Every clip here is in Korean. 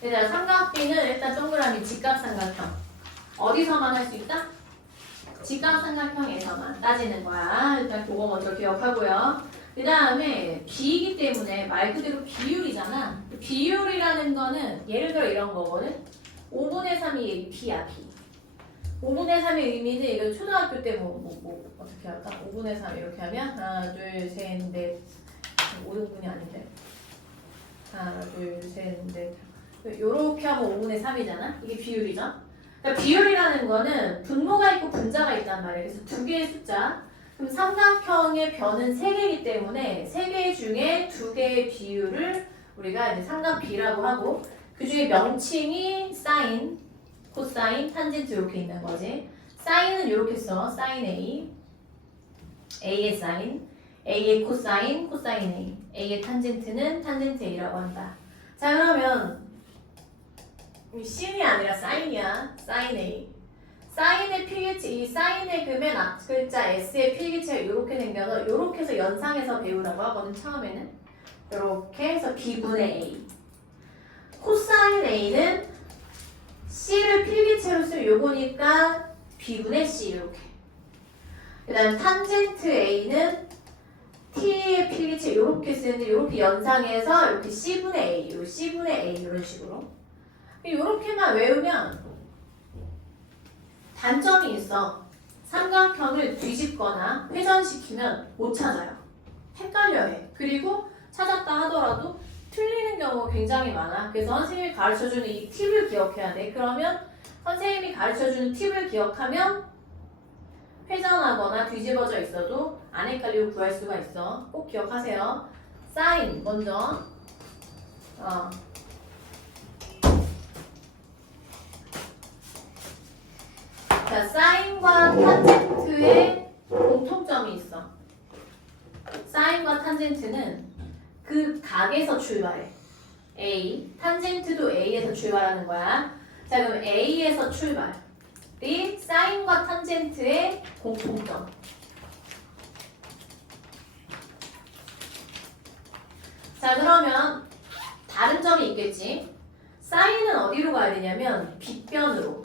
일단 삼각비는 일단 동그라미 직각삼각형. 어디서만 할 수 있다? 직각삼각형에서만 따지는 거야. 일단 그거 먼저 기억하고요. 그 다음에 비이기 때문에 말 그대로 비율이잖아. 비율이라는 거는 예를 들어 이런 거거든. 5분의 3이 B야, B. 5분의 3의 의미는 이거 초등학교 때 어떻게 할까? 5분의 3 이렇게 하면 하나, 둘, 셋, 넷. 5등분이 아닌데. 하나, 둘, 셋, 넷. 요렇게 하면 5분의 3이잖아? 이게 비율이죠? 그러니까 비율이라는 거는 분모가 있고 분자가 있단 말이에요. 그래서 두 개의 숫자. 그럼 삼각형의 변은 3개이기 때문에 3개 중에 2개의 비율을 우리가 이제 삼각비라고 하고 그 중에 명칭이 사인, 코사인, 탄젠트 이렇게 있는 거지. 사인은 이렇게 써. 사인 A, A의 사인, A의 코사인, 코사인 A, A의 탄젠트는 탄젠트 A라고 한다. 자 그러면 C이 아니라 사인이야. 사인 A. 사인의 필기체, 이 사인의 그맨 앞 글자 S의 필기체가 이렇게 생겨서 이렇게 해서 연상해서 배우라고 하거든 처음에는. 이렇게 해서 B분의 A. 코사인 A는 C를 필기체로 쓰면 요거니까 B분의 C 이렇게. 그 다음에 탄젠트 A는 T의 필기체 이렇게 쓰는데 이렇게 연상해서 이렇게 C분의 A, 요 C분의 A 이런 식으로. 이렇게만 외우면 단점이 있어. 삼각형을 뒤집거나 회전시키면 못 찾아요. 헷갈려해. 그리고 찾았다 하더라도 틀리는 경우가 굉장히 많아. 그래서 선생님이 가르쳐주는 이 팁을 기억해야 돼. 그러면 선생님이 가르쳐주는 팁을 기억하면 회전하거나 뒤집어져 있어도 안 헷갈리고 구할 수가 있어. 꼭 기억하세요. 사인 먼저. 자, 사인과 탄젠트의 공통점이 있어. 사인과 탄젠트는 그 각에서 출발해. A, 탄젠트도 A에서 출발하는 거야. 자, 그럼 A에서 출발이 사인과 탄젠트의 공통점. 자, 그러면 다른 점이 있겠지. 사인은 어디로 가야 되냐면 빗변으로.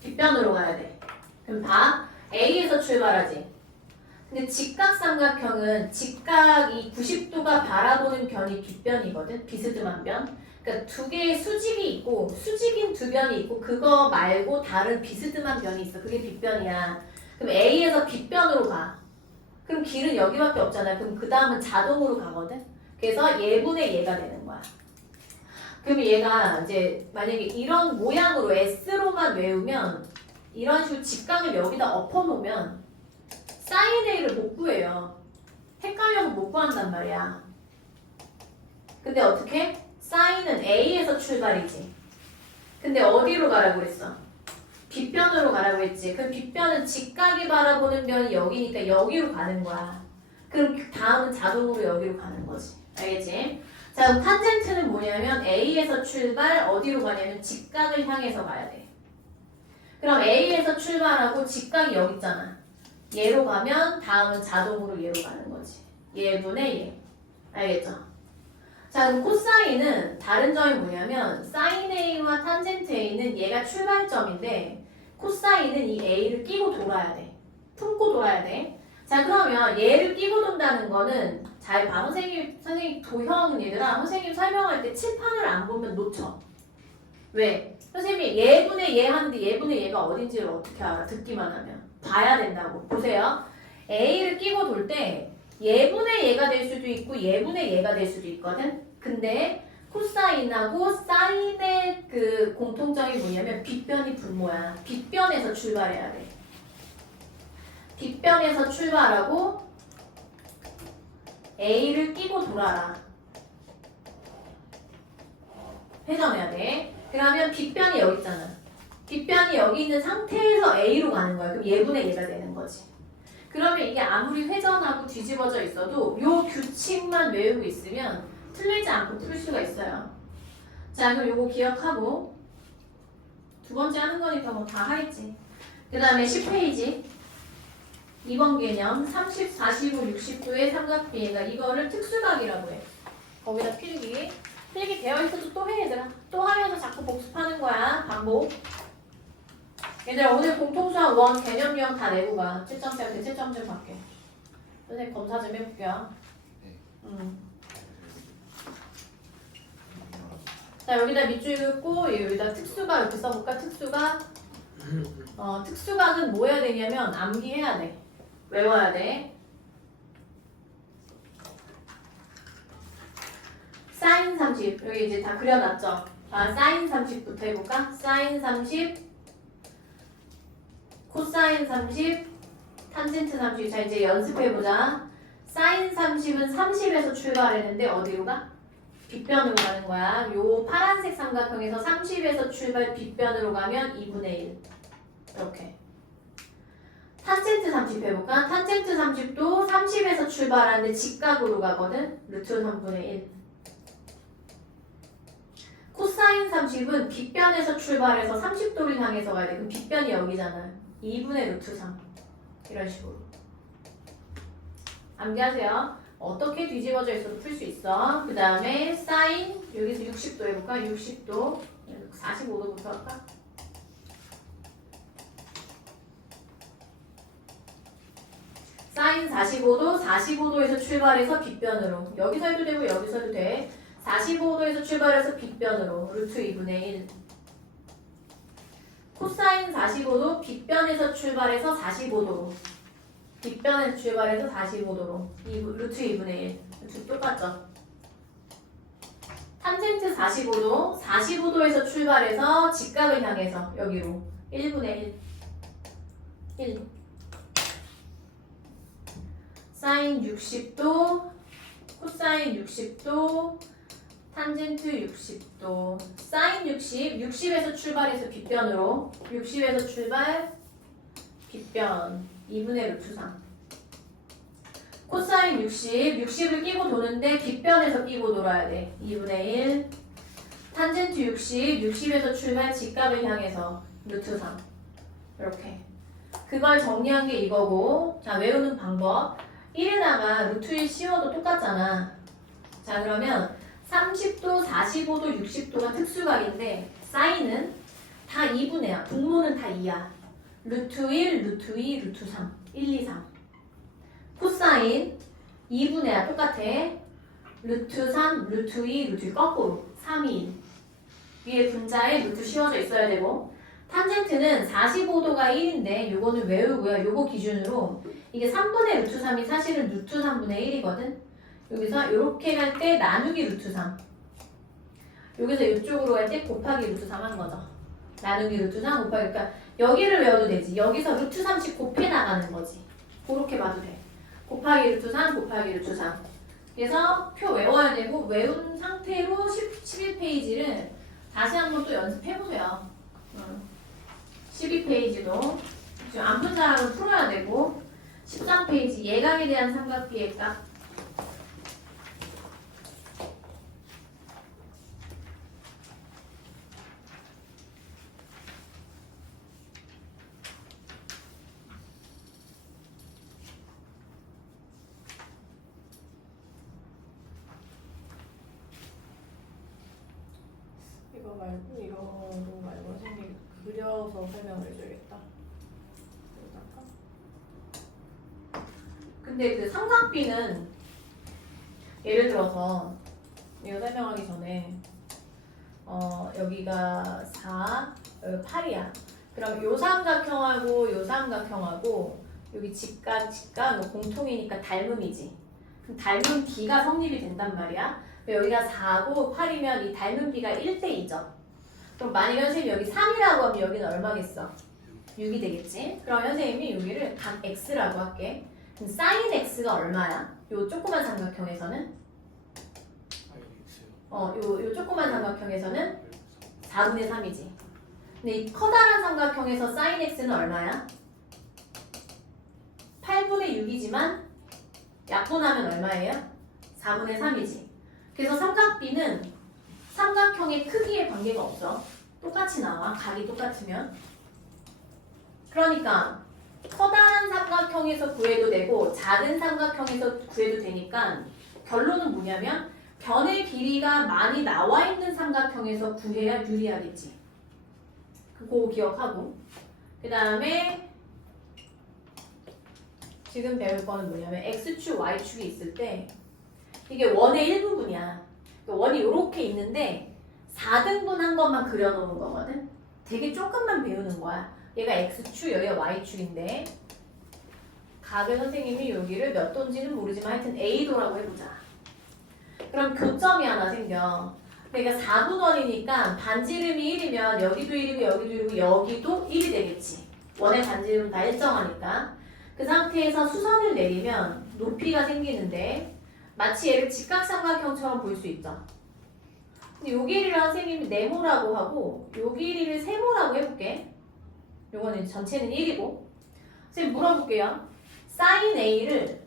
빗변으로 가야 돼. 그럼 봐. A에서 출발하지. 근데 직각삼각형은 직각이 90도가 바라보는 변이 빗변이거든. 비스듬한 변. 그러니까 두 개의 수직이 있고 수직인 두 변이 있고 그거 말고 다른 비스듬한 변이 있어. 그게 빗변이야. 그럼 A에서 빗변으로 가. 그럼 길은 여기밖에 없잖아. 그럼 그 다음은 자동으로 가거든. 그래서 얘분의 얘가 되는 거야. 그럼 얘가 이제 만약에 이런 모양으로 S로만 외우면 이런 식으로 직각을 여기다 엎어놓으면 사인 A를 못 구해요. 헷갈려서 못 구한단 말이야. 근데 어떻게? 사인은 A에서 출발이지. 근데 어디로 가라고 했어? 빗변으로 가라고 했지. 그럼 빗변은 직각이 바라보는 변이 여기니까 여기로 가는 거야. 그럼 다음은 자동으로 여기로 가는 거지. 알겠지? 자, 그럼 탄젠트는 뭐냐면 A에서 출발, 어디로 가냐면 직각을 향해서 가야 돼. 그럼 A에서 출발하고 직각이 여기 있잖아. 얘로 가면 다음은 자동으로 얘로 가는 거지. 얘분의 얘. 알겠죠? 자, 그럼 코사인은 다른 점이 뭐냐면 사인 A와 탄젠트 A는 얘가 출발점인데 코사인은 이 A를 끼고 돌아야 돼. 품고 돌아야 돼. 자, 그러면 얘를 끼고 돈다는 거는 잘 봐. 선생님 도형 얘들아. 선생님 설명할 때 칠판을 안 보면 놓쳐. 왜? 선생님이 얘분의 얘 하는데 얘분의 얘가 어딘지를 어떻게 알아? 듣기만 하면. 봐야 된다고. 보세요. A를 끼고 돌 때 얘분의 얘가 될 수도 있고 얘분의 얘가 될 수도 있거든. 근데 코사인하고 사인의 그 공통점이 뭐냐면 빗변이 분모야. 빗변에서 출발해야 돼. 빗변에서 출발하고 A를 끼고 돌아라. 회전해야 돼. 그러면 빗변이 여기 있잖아. 빗변이 여기 있는 상태에서 A로 가는 거야. 그럼 얘분의 얘가 되는 거지. 그러면 이게 아무리 회전하고 뒤집어져 있어도 요 규칙만 외우고 있으면 틀리지 않고 풀 수가 있어요. 자, 그럼 요거 기억하고 두 번째 하는 거니까 뭐 다 하겠지. 그 다음에 10페이지 2번 개념 30, 45, 60도의 삼각비가 이거를 특수각이라고 해. 거기다 필기. 필기 되어 있어도 또 해, 얘들아. 또 하면서 자꾸 복습하는 거야. 반복. 얘들아, 오늘 공통수학 1 개념 유형 다 내고 가. 7점짜리 7점쯤 받게. 선생님 검사 좀 해볼게요. 자, 여기다 밑줄 긋고 여기다 특수각 이렇게 써볼까? 특수각. 특수각은 뭐 해야 되냐면 암기해야 돼. 외워야 돼. 사인 30 여기 이제 다 그려놨죠. 자, 사인 30부터 해볼까? 사인 30, 코사인 30, 탄젠트 30. 자, 이제 연습해보자. 사인 30은 30에서 출발했는데 어디로 가? 빗변으로 가는 거야. 요 파란색 삼각형에서 30에서 출발 빗변으로 가면 2분의 1. 이렇게. 탄젠트 30 해볼까? 탄젠트 30도 30에서 출발하는데 직각으로 가거든. 루트 3분의 1. 코사인 30은 빗변에서 출발해서 30도를 향해서 가야 돼. 그럼 빗변이 여기잖아. 2분의 루트 3. 이런 식으로. 암기하세요. 어떻게 뒤집어져 있어도 풀 수 있어. 그 다음에 사인 여기서 60도 해볼까? 60도 45도부터 할까? 사인 45도 45도에서 출발해서 빗변으로 여기서 해도 되고 여기서 해도 돼. 45도에서 출발해서 빗변으로 루트 2분의 1. 코사인 45도 빗변에서 출발해서 45도로 빗변에서 출발해서 45도로 루트 2분의 1. 루트 똑같죠? 탄젠트 45도 45도에서 출발해서 직각을 향해서 여기로 1분의 1 사인 60도 코사인 60도 탄젠트 60도 사인 60 60에서 출발해서 빗변으로 60에서 출발 빗변 2분의 루트 3 코사인 60 60을 끼고 도는데 빗변에서 끼고 돌아야 돼 2분의 1 탄젠트 60 60에서 출발 직각을 향해서 루트 3 이렇게 그걸 정리한 게 이거고 자 외우는 방법 1에다가 루트 1 씌워도 똑같잖아 자 그러면 30도, 45도, 60도가 특수각인데 사인은 다 2분의야. 분모는 다 2야. 루트 1, 루트 2, 루트 3. 1, 2, 3. 코사인 2분의야. 똑같아. 루트 3, 루트 2, 루트 1 거꾸로. 3, 2, 1. 위에 분자에 루트 씌워져 있어야 되고 탄젠트는 45도가 1인데 요거는 외우고요. 요거 기준으로 이게 3분의 루트 3이 사실은 루트 3분의 1이거든. 여기서 이렇게 갈 때 나누기 루트 3 여기서 이쪽으로 갈 때 곱하기 루트 3 한 거죠. 나누기 루트 3 곱하기 그러니까 여기를 외워도 되지. 여기서 루트 3씩 곱해 나가는 거지. 그렇게 봐도 돼. 곱하기 루트 3 곱하기 루트 3 그래서 표 외워야 되고 외운 상태로 11페이지를 다시 한번 또 연습해보세요. 12페이지도 지금 안 푼 사람은 풀어야 되고 13페이지 예각에 대한 삼각비의 값 이거 말고 이거 말고 선생님 그려서 설명을 해줘야겠다. 여기다가. 근데 그 삼각비는 예를 들어서 이거 설명하기 전에 여기가 4, 여기 8이야. 그럼 요 삼각형하고 요 삼각형하고 여기 직각 이거 공통이니까 닮음이지. 그럼 닮음 B가 성립이 된단 말이야. 여기가 4고 8이면 이 닮은 B가 1대2죠. 그럼 만약에 선생님이 여기 3이라고 하면 여기는 얼마겠어? 6이 되겠지? 그럼 선생님이 여기를 각 X라고 할게. 그럼 sin X가 얼마야? 요 조그만 삼각형에서는? 요 조그만 삼각형에서는 4분의 3이지. 근데 이 커다란 삼각형에서 sin X는 얼마야? 8분의 6이지만 약분하면 얼마예요? 4분의 3이지. 그래서 삼각비는 삼각형의 크기에 관계가 없어. 똑같이 나와. 각이 똑같으면. 그러니까 커다란 삼각형에서 구해도 되고 작은 삼각형에서 구해도 되니까 결론은 뭐냐면 변의 길이가 많이 나와 있는 삼각형에서 구해야 유리하겠지. 그거 기억하고. 그 다음에 지금 배울 거는 뭐냐면 x축, y축이 있을 때 이게 원의 일부분이야. 원이 이렇게 있는데 4등분 한 것만 그려놓은 거거든. 되게 조금만 배우는 거야. 얘가 x축, 여기가 y축인데 각을 선생님이 여기를 몇 도인지는 모르지만 하여튼 A도라고 해보자. 그럼 교점이 하나 생겨. 그러니까 4분원이니까 반지름이 1이면 여기도 1이고 여기도 1이고 여기도 1이 되겠지. 원의 반지름은 다 일정하니까. 그 상태에서 수선을 내리면 높이가 생기는데 마치 얘를 직각삼각형처럼 볼 수 있죠. 근데 요 길이를 선생님이 네모라고 하고 요 길이를 세모라고 해볼게. 요거는 전체는 1이고 선생님 물어볼게요. sin A를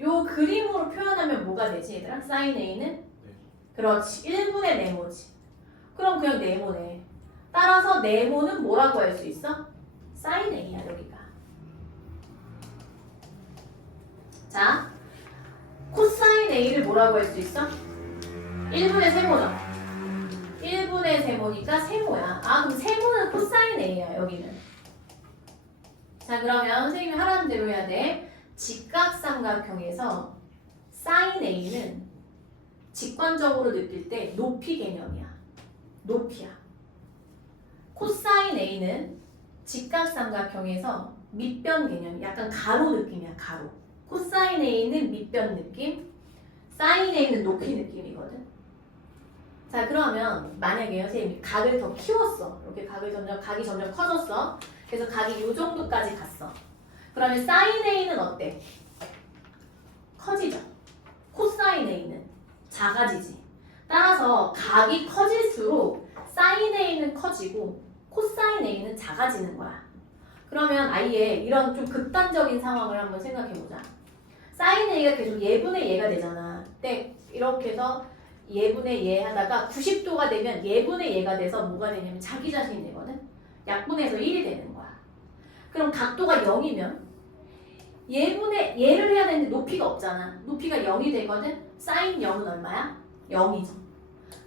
요 그림으로 표현하면 뭐가 되지 얘들아? sin A는? 그렇지. 1분의 네모지. 그럼 그냥 네모네. 따라서 네모는 뭐라고 할 수 있어? sin A야 여기가. 자, 코사인 A를 뭐라고 할 수 있어? 1분의 세모죠. 1분의 세모니까 세모야. 아 그럼 세모는 코사인 A야 여기는. 자 그러면 선생님이 하라는 대로 해야 돼. 직각삼각형에서 sin A는 직관적으로 느낄 때 높이 개념이야. 높이야. 코사인 A는 직각삼각형에서 밑변 개념, 약간 가로 느낌이야. 가로. 코사인 A는 밑변 느낌, 사인 A는 높이 느낌이거든. 자 그러면 만약에 선생님이 각을 더 키웠어. 이렇게 각이 점점 커졌어. 그래서 각이 요 정도까지 갔어. 그러면 사인 A는 어때? 커지죠. 코사인 A는 작아지지. 따라서 각이 커질수록 사인 A는 커지고 코사인 A는 작아지는 거야. 그러면 아예 이런 좀 극단적인 상황을 한번 생각해보자. 사인 A가 계속 예분의 예가 되잖아. 근데 이렇게 해서 예분의 예 하다가 90도가 되면 예분의 예가 돼서 뭐가 되냐면 자기 자신이 되거든. 약분해서 1이 되는 거야. 그럼 각도가 0이면 예분의 예를 해야 되는데 높이가 없잖아. 높이가 0이 되거든. 사인 0은 얼마야? 0이죠.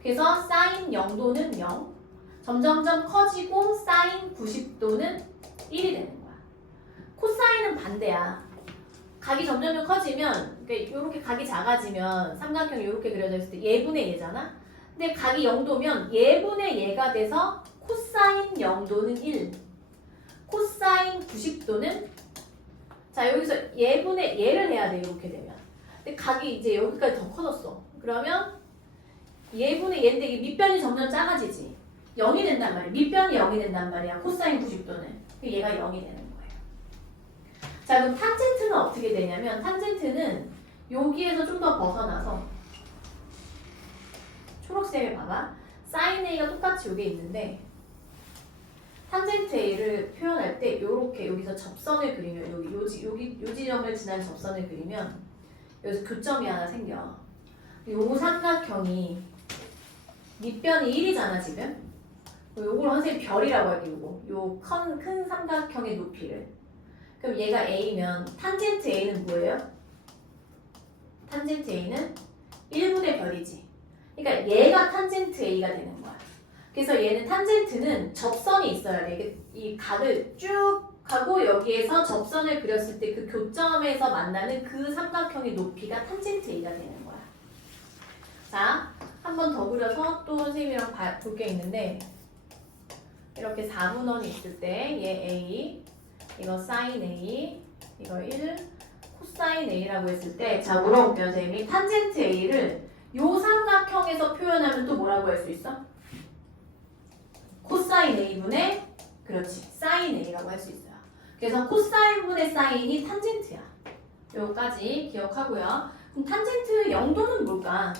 그래서 사인 0도는 0. 점점점 커지고 사인 90도는 1이 되는 거야. 코사인은 반대야. 각이 점점 커지면 이렇게 각이 작아지면 삼각형이 이렇게 그려져 있을 때 예분의 예잖아. 근데 각이 0도면 예분의 예가 돼서 코사인 0도는 1. 코사인 90도는 자 여기서 예분의 예를 해야 돼. 이렇게 되면. 근데 각이 이제 여기까지 더 커졌어. 그러면 예분의 예인데 이게 밑변이 점점 작아지지. 0이 된단 말이야. 밑변이 0이 된단 말이야. 코사인 90도는. 얘가 0이 되는 거야. 자 그럼 탄젠트는 어떻게 되냐면 탄젠트는 여기에서 좀 더 벗어나서 초록색을 봐봐. 사인 A가 똑같이 여기 있는데 탄젠트 A를 표현할 때 이렇게 여기서 접선을 그리면 요 지점을 지난 접선을 그리면 여기서 교점이 하나 생겨. 요 삼각형이 밑변이 1이잖아 지금. 요걸 선생님 별이라고 할게. 요 큰 삼각형의 높이를. 그럼 얘가 A면 탄젠트 A는 뭐예요? 탄젠트 A는 1분의 별이지. 그러니까 얘가 탄젠트 A가 되는 거야. 그래서 얘는 탄젠트는 접선이 있어야 돼. 이 각을 쭉 하고 여기에서 접선을 그렸을 때 그 교점에서 만나는 그 삼각형의 높이가 탄젠트 A가 되는 거야. 자, 한 번 더 그려서 또 선생님이랑 볼 게 있는데 이렇게 4분원이 있을 때 얘 A 이거 sin A, 이거 1, 코사인 A라고 했을 때 자 물어볼게요 선생님이 탄젠트 A를 요 삼각형에서 표현하면 또 뭐라고 할 수 있어? 코사인 A분의 그렇지 사인 A라고 할 수 있어요. 그래서 코사인분의 사인이 탄젠트야. 요까지 기억하고요. 그럼 탄젠트 0도는 뭘까?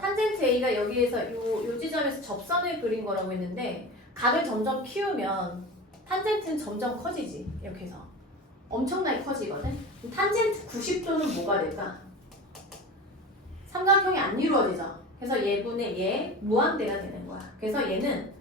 탄젠트 A가 여기에서 요 지점에서 접선을 그린 거라고 했는데 각을 점점 키우면 탄젠트는 점점 커지지. 이렇게 해서 엄청나게 커지거든. 탄젠트 90도는 뭐가 될까? 삼각형이 안 이루어지죠. 그래서 얘분의 얘 무한대가 되는 거야. 그래서 얘는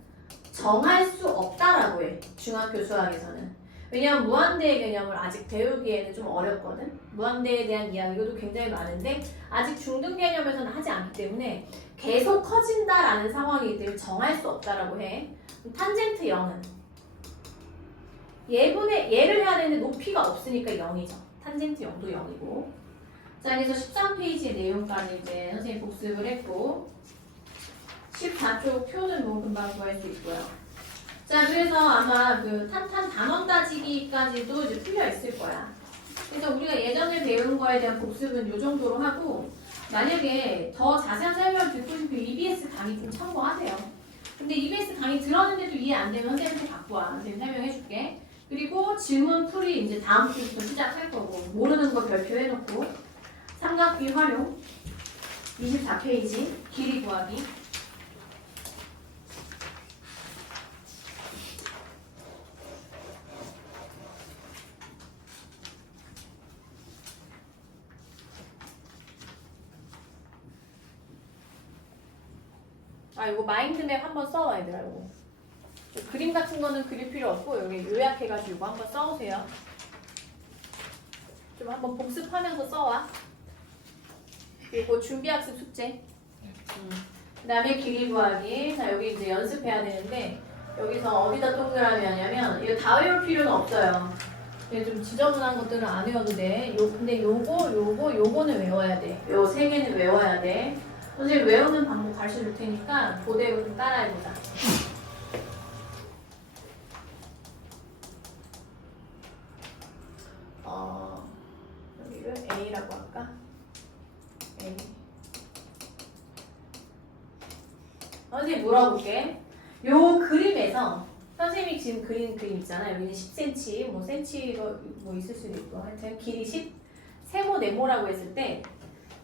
정할 수 없다라고 해. 중학교 수학에서는. 왜냐하면 무한대의 개념을 아직 배우기에는 좀 어렵거든. 무한대에 대한 이야기도 굉장히 많은데 아직 중등 개념에서는 하지 않기 때문에 계속 커진다라는 상황이들 정할 수 없다라고 해. 탄젠트 0은 얘를 해야 되는데 높이가 없으니까 0이죠. 탄젠트 0도 0이고. 자, 그래서 13페이지의 내용까지 이제 선생님 복습을 했고 14쪽 표는 뭐 금방 구할 수 있고요. 자, 그래서 아마 그 탄탄 단원 따지기까지도 이제 풀려 있을 거야. 그래서 우리가 예전에 배운 거에 대한 복습은 이 정도로 하고 만약에 더 자세한 설명을 듣고 싶으면 EBS 강의 좀 참고하세요. 근데 EBS 강의 들었는데도 이해 안 되면 선생님한테 갖고 와. 선생님 설명해 줄게. 그리고 질문 풀이 이제 다음 주부터 시작할 거고 모르는 거 별표 해놓고 삼각비 활용 24페이지 길이 구하기 이거 마인드맵 한번 써와 얘들아. 이거 그림 같은 거는 그릴 필요 없고 여기 요약해가지고 한번 써오세요. 좀 한번 복습하면서 써와. 그리고 준비학습 숙제. 그 다음에 길이 구하기. 자, 여기 이제 연습해야 되는데 여기서 어디다 동그라미 하냐면 이거 다 외울 필요는 없어요. 좀 지저분한 것들은 안 외워도 돼. 근데 요거는 외워야 돼. 요 세 개는 외워야 돼. 선생님 외우는 방법 가르쳐 줄 테니까 그대로 좀 따라해보자. 여기를 A라고 할까? A. 선생님 물어볼게. 요 그림에서 선생님이 지금 그린 그림 있잖아요. 여기는 10cm, 뭐 cm가 뭐 있을 수도 있고 하여튼 길이 10, 세모 네모라고 했을 때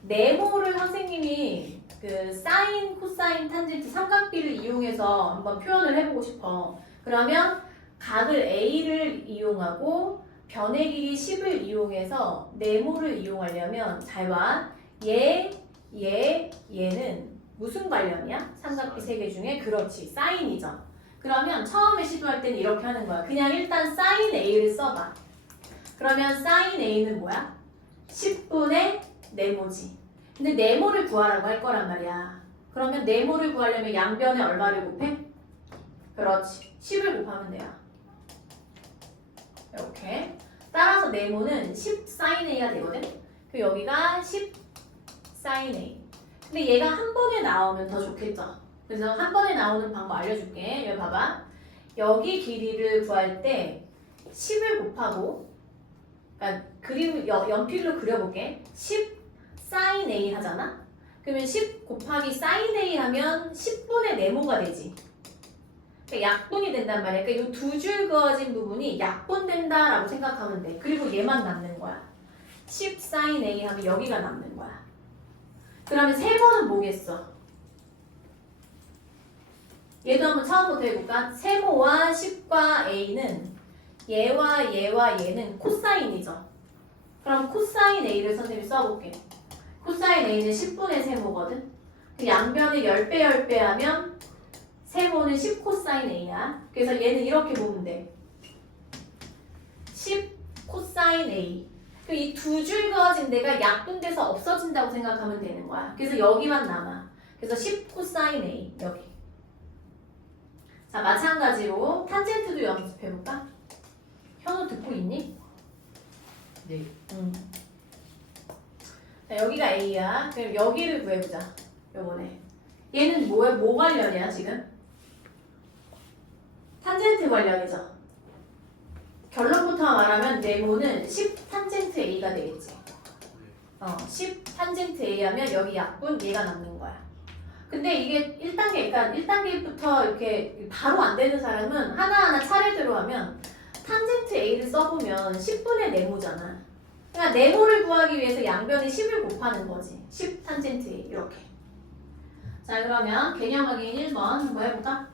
네모를 선생님이 그 사인, 코사인, 탄젠트 삼각비를 이용해서 한번 표현을 해보고 싶어. 그러면 각을 A를 이용하고 변의 길이 10을 이용해서 네모를 이용하려면 잘 봐. 얘는 무슨 관련이야? 삼각비 세 개 중에 그렇지. 사인이죠. 그러면 처음에 시도할 때는 이렇게 하는 거야. 그냥 일단 사인 A를 써봐. 그러면 사인 A는 뭐야? 10분의 네모지. 근데 네모를 구하라고 할 거란 말이야. 그러면 네모를 구하려면 양변에 얼마를 곱해? 그렇지. 10을 곱하면 돼요. 이렇게. 따라서 네모는 10 sin A가 되거든. 그 여기가 10 sin A. 근데 얘가 한 번에 나오면 더 좋겠죠. 그래서 한 번에 나오는 방법 알려줄게. 여기 봐봐. 여기 길이를 구할 때 10을 곱하고, 그러니까 그림 연필로 그려볼게. 10 sin A 하잖아. 그러면 10 곱하기 sin A 하면 10분의 네모가 되지. 그러니까 약분이 된단 말이야. 그러니까 이 두 줄 그어진 부분이 약분된다라고 생각하면 돼. 그리고 얘만 남는 거야. 10 sin A 하면 여기가 남는 거야. 그러면 세모는 뭐겠어? 얘도 한번 처음부터 해볼까? 세모와 10과 A는 얘와 얘는 코사인이죠. 그럼 코사인 A를 선생님이 써볼게. 코사인 A는 10분의 세모거든. 그 양변을 10배 하면 세모는 10 코사인 A야. 그래서 얘는 이렇게 보면 돼. 10 코사인 A. 이 두 줄 그어진 데가 약분돼서 없어진다고 생각하면 되는 거야. 그래서 여기만 남아. 그래서 10 코사인 A 여기. 자, 마찬가지로 탄젠트도 연습해볼까? 현우 듣고 있니? 네. 자, 여기가 A야. 그럼 여기를 구해보자. 요번에. 얘는 뭐 관련이야 지금? 탄젠트 관련이죠. 결론부터 말하면 네모는 10 탄젠트 A가 되겠지. 10 탄젠트 A 하면 여기 약분 얘가 남는 거야. 근데 이게 1단계, 그러니까 1단계부터 이렇게 바로 안 되는 사람은 하나하나 차례대로 하면 탄젠트 A를 써보면 10분의 네모잖아. 그러니까 네모를 구하기 위해서 양변에 10을 곱하는 거지. 10 탄젠트 A 이렇게. 자, 그러면 개념 확인 1번 한번 해볼까?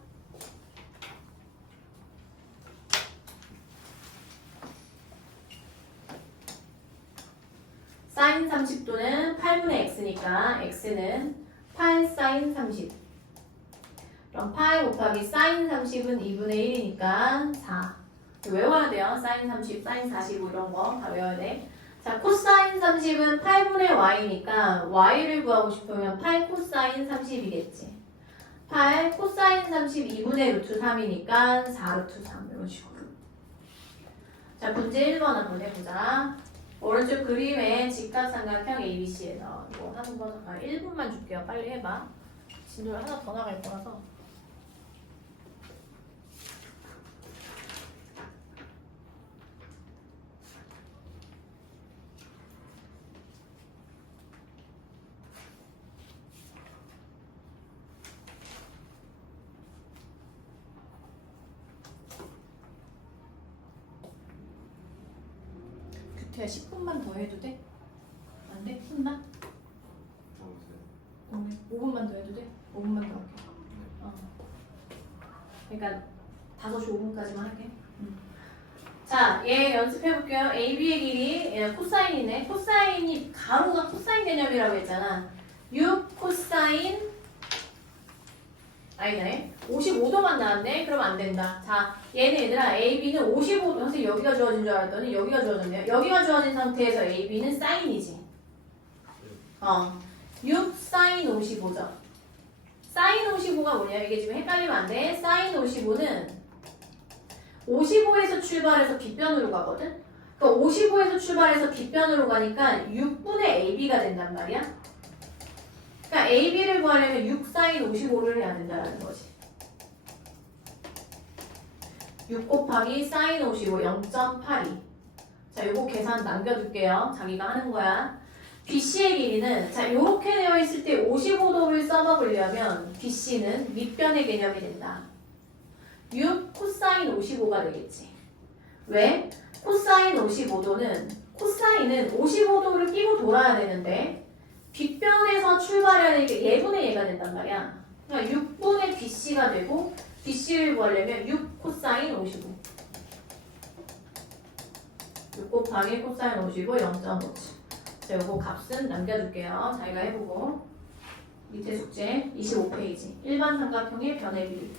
사인 30도는 8분의 x니까 x는 8 사인 30. 그럼 8 곱하기 사인 30은 2분의 1이니까 4. 외워야 돼요. 사인 30, 사인 45 이런 거 다 외워야 돼. 자, 코사인 30은 8분의 y니까 y를 구하고 싶으면 8 코사인 30이겠지. 8 코사인 32분의 루트 3이니까 4 루트 3 이런 식으로. 자, 문제 1번 한번 해보자. 오른쪽 그림에 직각삼각형 ABC에서 이거 하는 거 1분만 줄게요. 빨리 해봐. 진도를 하나 더 나갈 거라서. 규태야 10분만 더 해도 돼? 안 돼? 혼나? 5분만 더 해도 돼? 5분만 더 할게. 그러니까 5시 5분까지만 할게. 자, 얘 연습해볼게요. AB의 길이 얘 코사인이네. 코사인이 가로가 코사인 개념이라고 했잖아. 6 코사인 아니네. 55도만 나왔네. 그럼 안 된다. 자, 얘는 얘들아 AB는 55도. 선생님 여기가 주어진 줄 알았더니 여기가 주어졌네요. 여기가 주어진 상태에서 AB는 사인이지. 6 사인 55죠. 사인 55가 뭐냐? 이게 지금 헷갈리면 안 돼. 사인 55는 55에서 출발해서 빗변으로 가거든? 그러니까 55에서 출발해서 빗변으로 가니까 6분의 AB가 된단 말이야. 그러니까 AB를 구하려면 6 사인 55를 해야 된다는 거지. 6 곱하기 사인 55 0.82. 자, 요거 계산 남겨둘게요. 자기가 하는 거야. BC의 길이는 자 요렇게 되어 있을 때 55도를 써먹으려면 BC는 밑변의 개념이 된다. 6 코사인 55가 되겠지. 왜? 코사인 55도는 코사인은 55도를 끼고 돌아야 되는데 빗변에서 출발해야 되니까 얘분의 얘가 된단 말이야. 그러니까 6분의 BC가 되고 BC를 구하려면 6 코사인 55 6 곱하기 코사인 55 0.57. 자, 요거 값은 남겨둘게요. 자기가 해보고. 밑에 숙제 25페이지. 일반 삼각형의 변의 비율.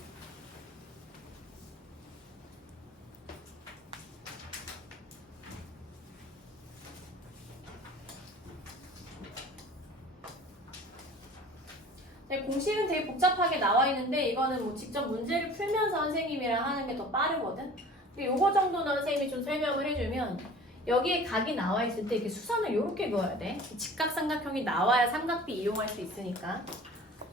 네, 공식은 되게 복잡하게 나와 있는데 이거는 뭐 직접 문제를 풀면서 선생님이랑 하는 게 더 빠르거든. 근데 요거 정도는 선생님이 좀 설명을 해주면 여기에 각이 나와 있을 때 이렇게 수선을 이렇게 그어야 돼. 직각삼각형이 나와야 삼각비 이용할 수 있으니까.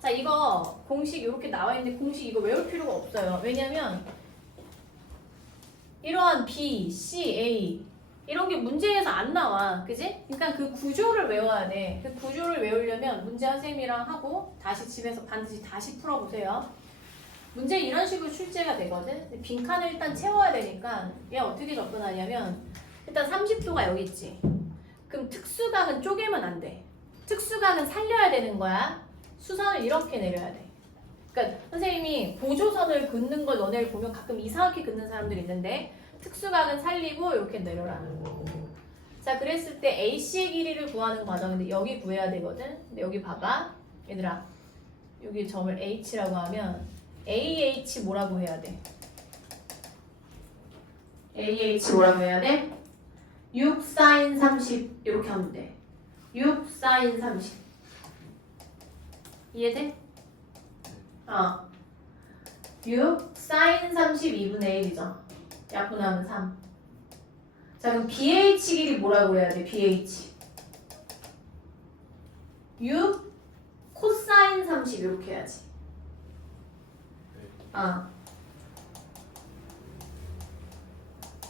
자, 이거 공식 이렇게 나와 있는데 공식 이거 외울 필요가 없어요. 왜냐면 이러한 B, C, A 이런 게 문제에서 안 나와. 그지? 그러니까 그 구조를 외워야 돼. 그 구조를 외우려면 문제 선생님이랑 하고 다시 집에서 반드시 다시 풀어보세요. 문제 이런 식으로 출제가 되거든. 빈칸을 일단 채워야 되니까 얘 어떻게 접근하냐면 일단 30도가 여기 있지. 그럼 특수각은 쪼개면 안 돼. 특수각은 살려야 되는 거야. 수선을 이렇게 내려야 돼. 그러니까 선생님이 보조선을 긋는 걸 너네를 보면 가끔 이상하게 긋는 사람들이 있는데 특수각은 살리고 이렇게 내려라는 거. 자, 그랬을 때 AC의 길이를 구하는 과정인데 여기 구해야 되거든. 근데 여기 봐봐. 얘들아. 여기 점을 H라고 하면 AH 뭐라고 해야 돼? AH 뭐라고 해야 돼? 6 사인 30 이렇게 하면 돼. 6 사인 30 이해돼? 6 사인 32분의 1이죠. 약분하면 3. 자, 그럼 BH 길이 뭐라고 해야 돼? BH 6 코사인 30 이렇게 해야지.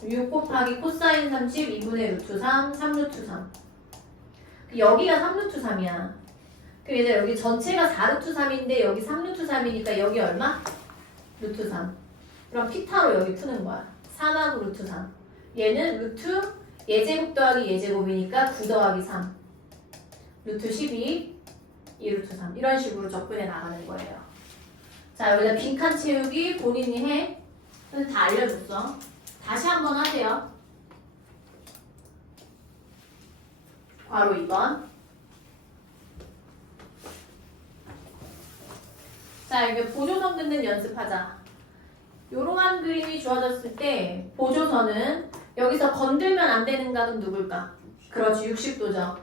6 곱하기 코사인 30 2분의 루트 3 3루트 3. 여기가 3루트 3이야. 그럼 이제 여기 전체가 4루트 3인데 여기 3루트 3이니까 여기 얼마? 루트 3. 그럼 피타로 여기 푸는 거야. 3하고 루트 3. 얘는 루트 예제곱 더하기 예제곱이니까 9 더하기 3. 루트 12 2루트 3. 이런 식으로 접근해 나가는 거예요. 자, 여기다 빈칸 채우기 본인이 해. 근데 다 알려줬어. 다시 한번 하세요. 괄호 2번. 자, 이게 보조선 긋는 연습하자. 이러한 그림이 주어졌을 때 보조선은 여기서 건들면 안 되는 각은 누굴까? 그렇지, 60도죠.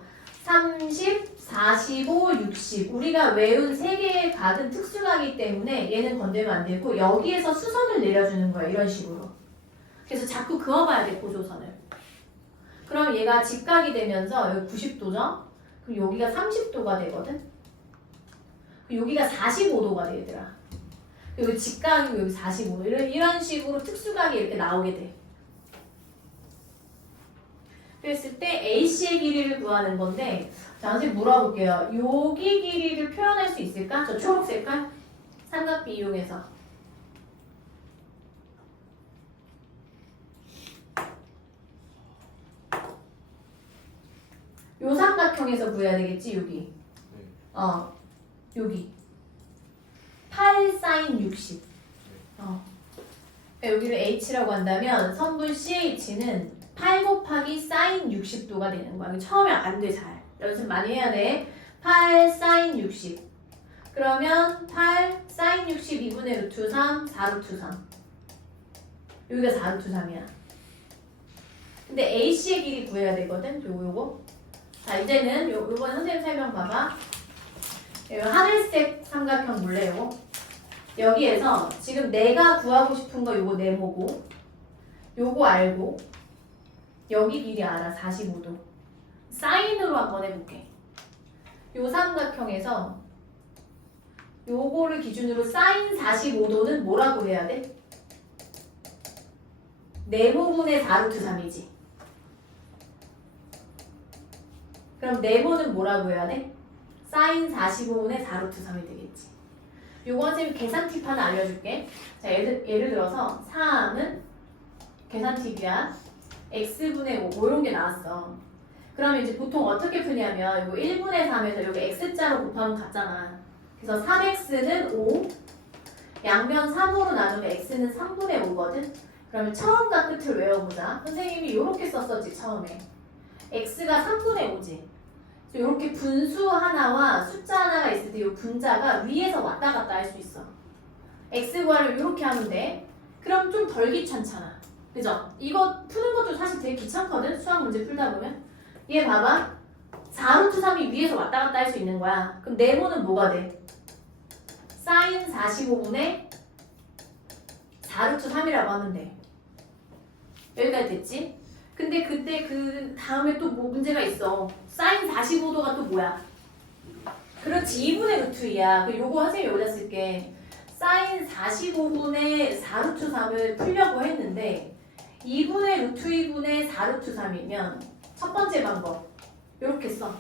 30, 45, 60. 우리가 외운 세 개의 각은 특수각이기 때문에 얘는 건들면 안 되고 여기에서 수선을 내려주는 거야. 이런 식으로. 그래서 자꾸 그어봐야 돼, 보조선을. 그럼 얘가 직각이 되면서 여기 90도죠? 그럼 여기가 30도가 되거든? 여기가 45도가 돼, 얘들아. 여기 직각이고 여기 45도. 이런 식으로 특수각이 이렇게 나오게 돼. 그랬을 때 AC의 길이를 구하는 건데, 자, 선생님 물어볼게요. 여기 길이를 표현할 수 있을까? 저 초록 색깔? 삼각비 이용해서. 요 삼각형에서 구해야 되겠지, 여기. 여기. 8 sin 60. 여기를 H라고 한다면 선분 CH는 8 곱하기 sin 60도가 되는 거야. 처음에 안 돼, 잘. 연습 많이 해야 돼. 8 sin 60. 그러면 8 sin 60 2분의 루트 3, 4 루트 3. 여기가 4 루트 3이야. 근데 AC의 길이 구해야 되거든. 요거. 자, 이제는 요번에 선생님 설명 봐봐. 하늘색 삼각형 볼래, 요거? 여기에서 지금 내가 구하고 싶은 거 요거 네모고, 요거 알고, 여기 길이 알아, 45도. 사인으로 한번 해볼게. 요 삼각형에서 요거를 기준으로 사인 45도는 뭐라고 해야 돼? 네모분의 4루트 3이지. 그럼 네모는 뭐라고 해야 돼? 사인 45분의 4루트 3이 되겠지. 요거 선생님 계산 팁 하나 알려줄게. 자, 예를 들어서 3은 계산 팁이야. x분의 5 이런 게 나왔어. 그러면 이제 보통 어떻게 푸냐면 이거 1분의 3에서 여기 x자로 곱하면 같잖아. 그래서 3x는 5, 양변 3으로 나누면 x는 3분의 5거든. 그러면 처음과 끝을 외워보자. 선생님이 이렇게 썼었지, 처음에. x가 3분의 5지. 이렇게 분수 하나와 숫자 하나가 있을 때 이 분자가 위에서 왔다 갔다 할 수 있어. x 구하려면 이렇게 하면 돼. 그럼 좀 덜 귀찮잖아. 그죠? 이거 푸는 것도 사실 되게 귀찮거든? 수학 문제 풀다 보면. 얘 봐봐. 4루트 3이 위에서 왔다 갔다 할 수 있는 거야. 그럼 네모는 뭐가 돼? 사인 45분의 4루트 3이라고 하면 돼. 여기까지 됐지? 근데 그때 그 다음에 또 뭐 문제가 있어. 사인 45도가 또 뭐야? 그렇지, 2분의 루트 2야. 그 요거 선생님이 여기다 쓸게. 사인 45분의 4루트 3을 풀려고 했는데 2분의 루트 2분의 4루트 3이면 첫 번째 방법 요렇게 써.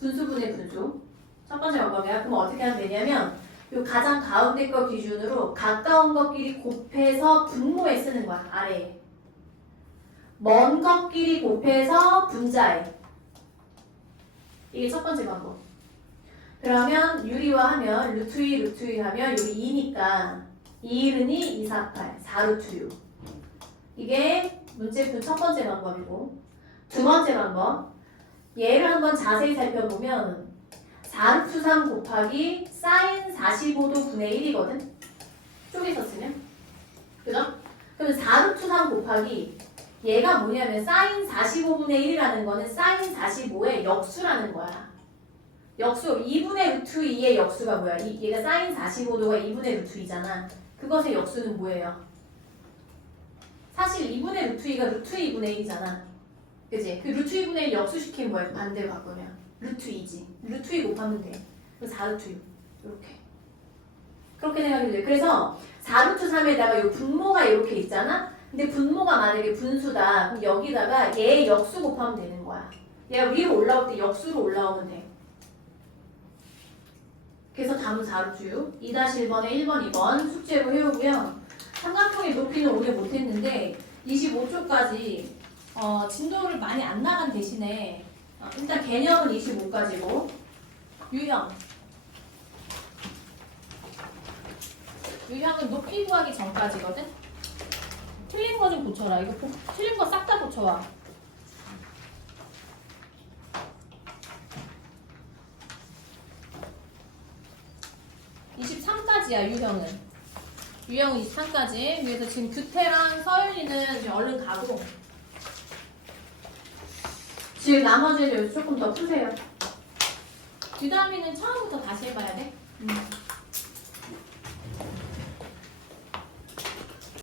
분수분의 분수. 첫 번째 방법이야. 그럼 어떻게 하면 되냐면 요 가장 가운데 거 기준으로 가까운 것끼리 곱해서 분모에 쓰는 거야. 아래에. 먼 것끼리 곱해서 분자에. 이게 첫 번째 방법. 그러면 유리화 하면 루트 2 루트 2 하면 여기 2니까 2, 1은 2, 2, 4, 8, 4 루트 6. 이게 문제풀 첫 번째 방법이고, 두 번째 방법. 얘를 한번 자세히 살펴보면 4 루트 3 곱하기 사인 45도 분의 1이거든. 쪼개서 쓰면. 그죠? 그러면 4 루트 3 곱하기 얘가 뭐냐면 사인 45분의 1이라는 거는 사인 45의 역수라는 거야. 역수 2분의 루트 2의 역수가 뭐야? 얘가 사인 45도가 2분의 루트 2잖아. 그것의 역수는 뭐예요? 사실 2분의 루트 2가 루트 2분의 1이잖아. 그치? 그 루트 2분의 1 역수시키면 뭐야? 반대로 바꾸면 루트 2지. 루트 2 곱하면 돼. 그래서 4 루트 6 이렇게. 그렇게 생각해도 돼. 그래서 4 루트 3에다가 이 분모가 이렇게 있잖아? 근데 분모가 만약에 분수다. 그럼 여기다가 얘 역수 곱하면 되는 거야. 얘가 위로 올라올 때 역수로 올라오면 돼. 그래서 답은 4루트 6. 2-1번에 1번, 2번 숙제로 해오고요. 삼각형의 높이는 오래 못했는데 25초까지 진도를 많이 안 나간 대신에 일단 개념은 25까지고 유형은 높이 구하기 전까지거든. 틀린 거 좀 고쳐라. 이거 틀린 거 싹 다 고쳐와. (23까지야) 유형은. 유형은 23까지. 그래서 지금 규태랑 서윤이는 이제 얼른 가고. 지금 나머지는 조금 더 푸세요. 유담이는 처음부터 다시 해봐야 돼.